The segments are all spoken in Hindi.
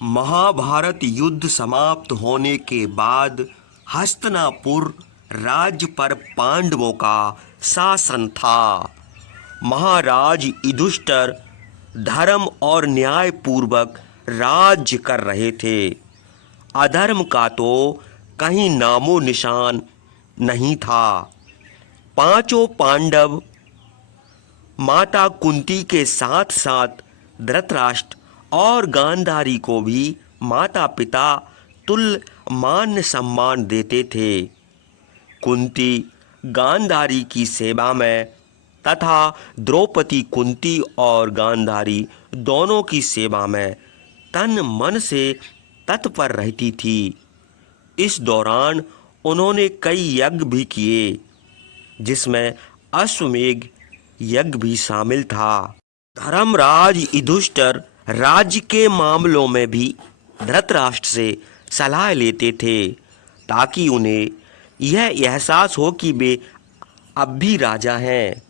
महाभारत युद्ध समाप्त होने के बाद हस्तिनापुर राज्य पर पांडवों का शासन था। महाराज युधिष्ठिर धर्म और न्याय पूर्वक राज्य कर रहे थे। अधर्म का तो कहीं नामो निशान नहीं था। पांचों पांडव माता कुंती के साथ साथ धृतराष्ट्र और गांधारी को भी माता पिता तुल्य मान सम्मान देते थे। कुंती गांधारी की सेवा में तथा द्रौपदी कुंती और गांधारी दोनों की सेवा में तन मन से तत्पर रहती थी। इस दौरान उन्होंने कई यज्ञ भी किए, जिसमें अश्वमेध यज्ञ भी शामिल था। धर्मराज युधिष्ठिर राज्य के मामलों में भी धृतराष्ट्र से सलाह लेते थे, ताकि उन्हें यह एहसास हो कि वे अब भी राजा हैं।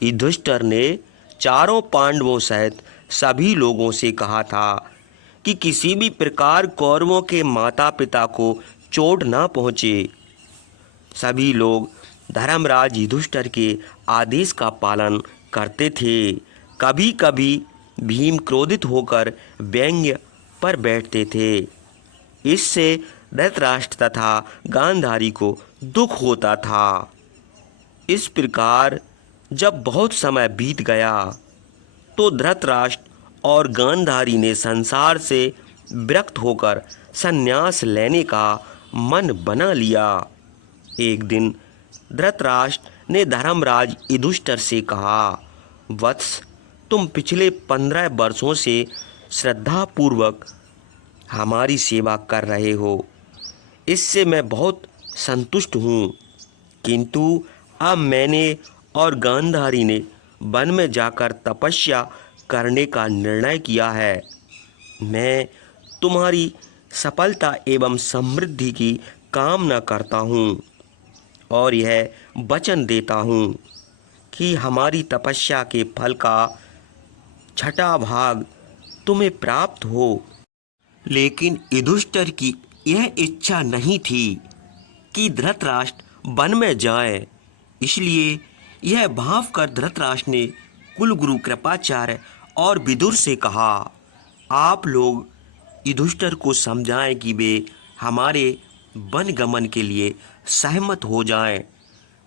युधिष्ठिर ने चारों पांडवों सहित सभी लोगों से कहा था कि किसी भी प्रकार कौरवों के माता पिता को चोट न पहुँचे। सभी लोग धर्मराज युधिष्ठिर के आदेश का पालन करते थे। कभी कभी भीम क्रोधित होकर व्यंग्य पर बैठते थे। इससे धृतराष्ट्र तथा गांधारी को दुख होता था। इस प्रकार जब बहुत समय बीत गया तो धृतराष्ट्र और गांधारी ने संसार से विरक्त होकर संन्यास लेने का मन बना लिया। एक दिन धृतराष्ट्र ने धर्मराज युधिष्ठिर से कहा, वत्स, तुम पिछले 15 वर्षों से श्रद्धापूर्वक हमारी सेवा कर रहे हो। इससे मैं बहुत संतुष्ट हूँ, किंतु अब मैंने और गांधारी ने वन में जाकर तपस्या करने का निर्णय किया है। मैं तुम्हारी सफलता एवं समृद्धि की कामना करता हूँ और यह वचन देता हूँ कि हमारी तपस्या के फल का छठा भाग तुम्हें प्राप्त हो। लेकिन युधिष्ठिर की यह इच्छा नहीं थी कि धृतराष्ट्र वन में जाए। इसलिए यह भाव कर धृतराष्ट्र ने कुलगुरु कृपाचार्य और विदुर से कहा, आप लोग युधिष्ठिर को समझाएं कि वे हमारे वन गमन के लिए सहमत हो जाएं।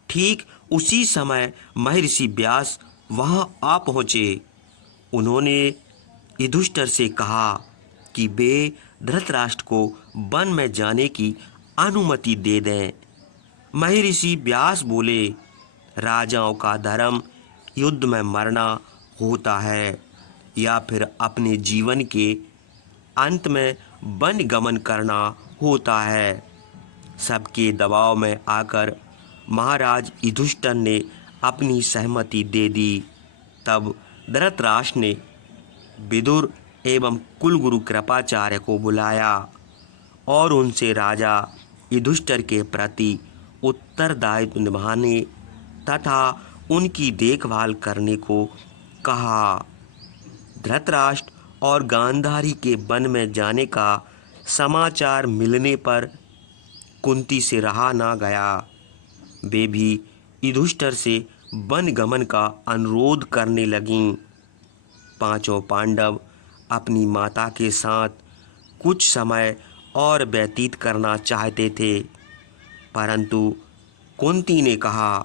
ठीक उसी समय महर्षि व्यास वहां आ पहुँचे। उन्होंने युधिष्ठिर से कहा कि वे धृतराष्ट्र को वन में जाने की अनुमति दे दें। महर्षि व्यास बोले, राजाओं का धर्म युद्ध में मरना होता है या फिर अपने जीवन के अंत में वन गमन करना होता है। सबके दबाव में आकर महाराज युधिष्ठिर ने अपनी सहमति दे दी। तब धृतराष्ट्र ने विदुर एवं कुलगुरु कृपाचार्य को बुलाया और उनसे राजा युधिष्ठिर के प्रति उत्तरदायित्व निभाने तथा उनकी देखभाल करने को कहा। धृतराष्ट्र और गांधारी के वन में जाने का समाचार मिलने पर कुंती से रहा ना गया। वे भी युधिष्ठिर से वन गमन का अनुरोध करने लगीं। पांचों पांडव अपनी माता के साथ कुछ समय और व्यतीत करना चाहते थे, परंतु कुंती ने कहा,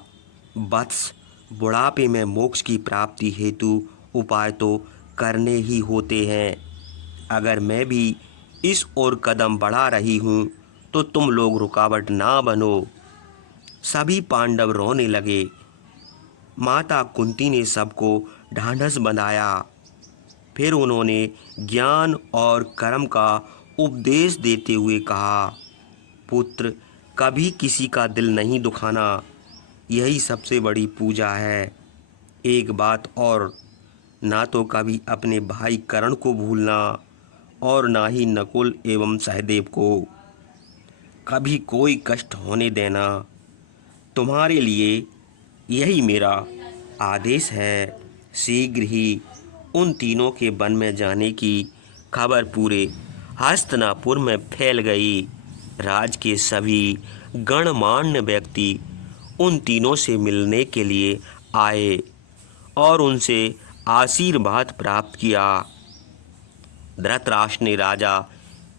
वत्स, बुढ़ापे में मोक्ष की प्राप्ति हेतु उपाय तो करने ही होते हैं। अगर मैं भी इस ओर कदम बढ़ा रही हूँ तो तुम लोग रुकावट ना बनो। सभी पांडव रोने लगे। माता कुंती ने सबको ढांढस बंधाया। फिर उन्होंने ज्ञान और कर्म का उपदेश देते हुए कहा, पुत्र, कभी किसी का दिल नहीं दुखाना, यही सबसे बड़ी पूजा है। एक बात और, ना तो कभी अपने भाई कर्ण को भूलना और ना ही नकुल एवं सहदेव को कभी कोई कष्ट होने देना। तुम्हारे लिए यही मेरा आदेश है। शीघ्र ही उन तीनों के वन में जाने की खबर पूरे हस्तिनापुर में फैल गई। राज्य के सभी गणमान्य व्यक्ति उन तीनों से मिलने के लिए आए और उनसे आशीर्वाद प्राप्त किया। धृतराष्ट्र ने राजा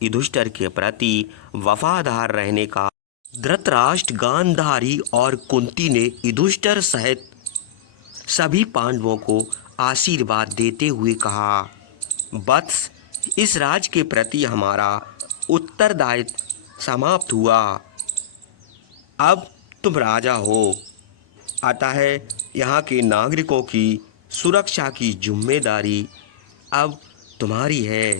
युधिष्ठिर के प्रति वफादार रहने का। धृतराष्ट्र, गांधारी और कुंती ने युधिष्ठिर सहित सभी पांडवों को आशीर्वाद देते हुए कहा, वत्स, इस राज के प्रति हमारा उत्तरदायित्व समाप्त हुआ। अब तुम राजा हो, अतः यहाँ के नागरिकों की सुरक्षा की जिम्मेदारी अब तुम्हारी है।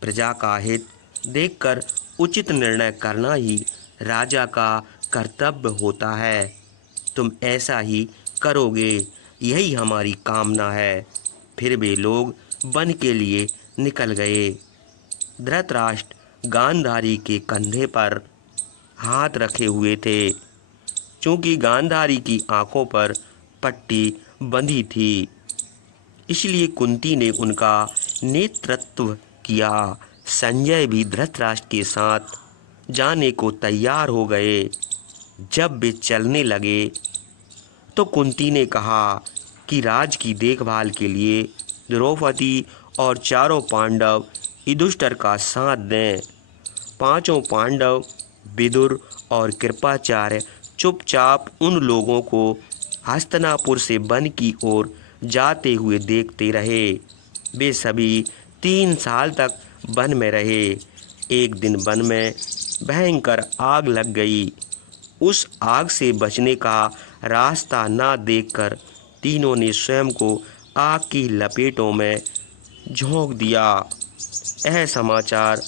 प्रजा का हित देखकर उचित निर्णय करना ही राजा का कर्तव्य होता है। तुम ऐसा ही करोगे, यही हमारी कामना है। फिर वे लोग वन के लिए निकल गए। धृतराष्ट्र गांधारी के कंधे पर हाथ रखे हुए थे। चूंकि गांधारी की आंखों पर पट्टी बंधी थी, इसलिए कुंती ने उनका नेतृत्व किया। संजय भी धृतराष्ट्र के साथ जाने को तैयार हो गए। जब वे चलने लगे तो कुंती ने कहा कि राज की देखभाल के लिए द्रौपदी और चारों पांडव युधिष्ठिर का साथ दें। पांचों पांडव विदुर और कृपाचार्य चुपचाप उन लोगों को हस्तिनापुर से वन की ओर जाते हुए देखते रहे। वे सभी 3 साल तक वन में रहे। एक दिन वन में भयंकर आग लग गई। उस आग से बचने का रास्ता ना देखकर तीनों ने स्वयं को आग की लपेटों में झोंक दिया। यह समाचार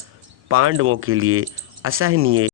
पांडवों के लिए असहनीय